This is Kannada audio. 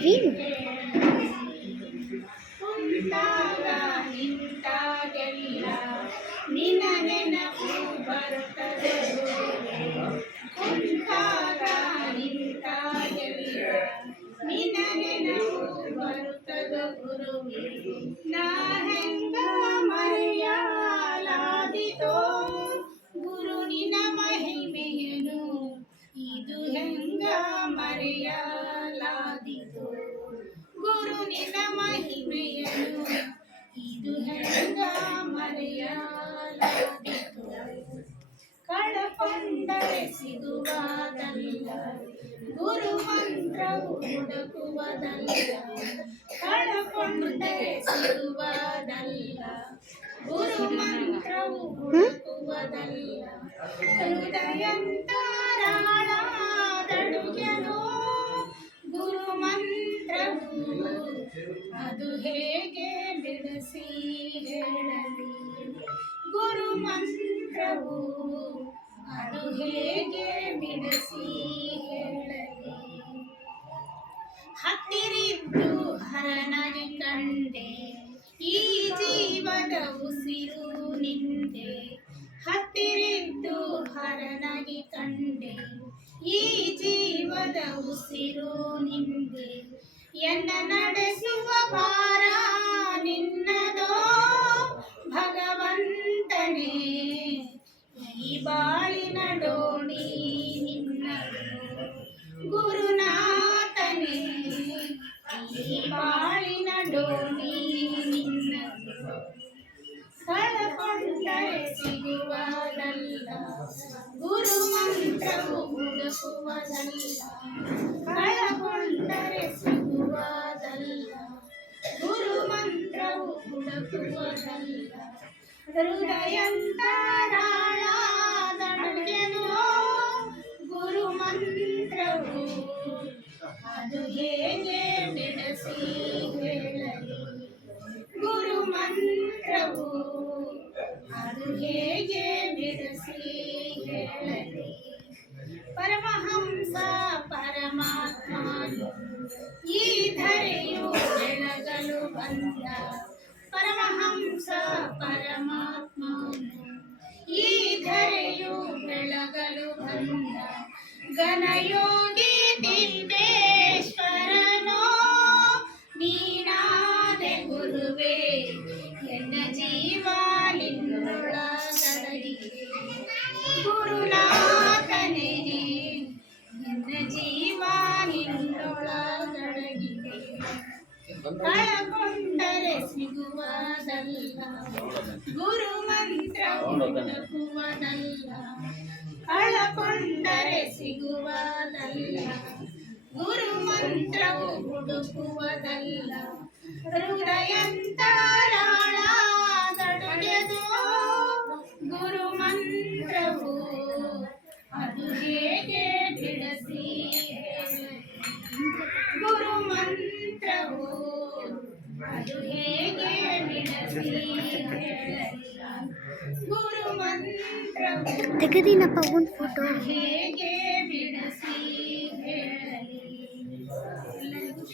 Kevin. ನಿನ್ನ ನೆನಪು ಬರುತ್ತದೆ ಕುಂತಾಗ ನಿಂತಾಗೆಲ್ಲ ನಿನ್ನ ನೆನಪು ಬರುತ್ತದ ಗುರುವೇ ನಾ ಹೆಂಗ ಮರೆಯಲಾದೀತೋ ಗುರು ನಿನ್ನ ಮಹಿಮೆಯನು ಇದು ಹೆಂಗ ಮರೆಯಲಾದೀತೋ ಗುರು ನಿನ್ನ ಮಹಿಮೆಯನು ಇದು ಹೆಂಗ ಮರೆಯಲಾದೀತೋ ಕಳಕೊಂಡರೆ ಸಿಗುವುದಲ್ಲ ಗುರು ಮಂತ್ರವು ಹುಡುಕುವುದಲ್ಲ ಕಳಕೊಂಡರೆ ಸಿಗುವುದಲ್ಲ ಗುರು ಮಂತ್ರವು ಹುಡುಕುವುದಲ್ಲ ಹೃದಯಂತರಾಳದಡುಗೆನೋ ಗುರು ಮಂತ್ರವು ಅದು ಹೇಗೆ ಬಿಡಿಸಿ ಹೇಳಲಿ ಗುರು ಮಂತ್ರವು ಅದು ಹೇಗೆ ಬಿಡಿಸಿ ಹೇಳಲಿ ಹತ್ತಿರಿದ್ದು ಹರನಾಗಿ ಕಂಡೆ ಈ ಜೀವದ ಉಸಿರು ನಿಂದೆ ಹತ್ತಿರಿದ್ದು ಹರನಾಗಿ ಕಂಡೆ ಈ ಜೀವದ ಉಸಿರು ನಿಂದೆ ಎನ್ನ ನಡೆಸುವ ಭಾರ ನಿನ್ನದೋ ಭಗವಂತನೇ ಈ ಬಾಳಿನ ಡೋಣಿ ನಿನ್ನದು ಗುರುನಾಥನೇ ಈ ಬಾಳಿನ ಡೋಣಿ ನಿನ್ನದು ಕಳಕೊಂಡರೆ ಸಿಗುವುದಲ್ಲ ಗುರು ಮಂತ್ರವು ಹುಡುಕುವುದಲ್ಲ ಕಳಕೊಂಡರೆ ಸಿಗುವುದಲ್ಲ ಗುರು ಮಂತ್ರವು ಹುಡುಕುವುದಲ್ಲ ಹೃದಯಂತರಾಳದಡುಗೆನೋ ಗುರು ಮಂತ್ರವು ಅದು ಹೇಗೆ ಬಿಡಿಸಿ ಹೇಳಲಿ ಗುರು ಮಂತ್ರವು ಅದು ಹೇಗೆ ಬಿಡಿಸಿ ಹೇಳಲಿ ಪರಮಹಂಸ ಪರಮಾತ್ಮನು ಈ ಧರೆಯು ಬೆಳಗಲು ಬಂದ ಪರಮಹಂಸ ಪರಮಾತ್ಮನು ಈ ಧರೆಯು ಬೆಳಗಲು ಬಂದ ಘನಯೋಗಿ ದಿವ್ಯೇಶ್ವರನೋ ನೀನಾದೆ ಗುರುವೇ ಎನ್ನ ಜೀವ ನಿನ್ನೊಳಗಡಗಿದೆ ಗುರುನಾಥನೇ ಎನ್ನ ಜೀವ ನಿನ್ನೊಳಗಡಗಿದೆ ಕಳಕೊಂಡರೆ ಸಿಗುವುದಲ್ಲ ಗುರು ಮಂತ್ರ ಹುಡುಕುವುದಲ್ಲ ಕಳಕೊಂಡರೆ ಸಿಗುವುದಲ್ಲ ಗುರು ಮಂತ್ರವು ಹುಡುಕುವುದಲ್ಲ ಹೃದಯಂತರಾಳದಡುಗೆನೋ ಗುರು ಮಂತ್ರವು ಅದು ಹೇಗೆ ಬಿಡಿಸಿ ಹೇಳಲಿ ಗುರು ಮಂತ್ರವು ಅದು ಹೇಗೆ ಬಿಡಿಸಿ ಹೇಳಲಿ ಗುರು ಮಂತ್ರವು ತೆಗೆದಿನಪ್ಪ ಒಂದು ಫೋಟೋ ಹೇಗೆ ಬಿಡಿಸಿ ಹೇಳಲಿ ಎಲ್ಲರಿಗೂ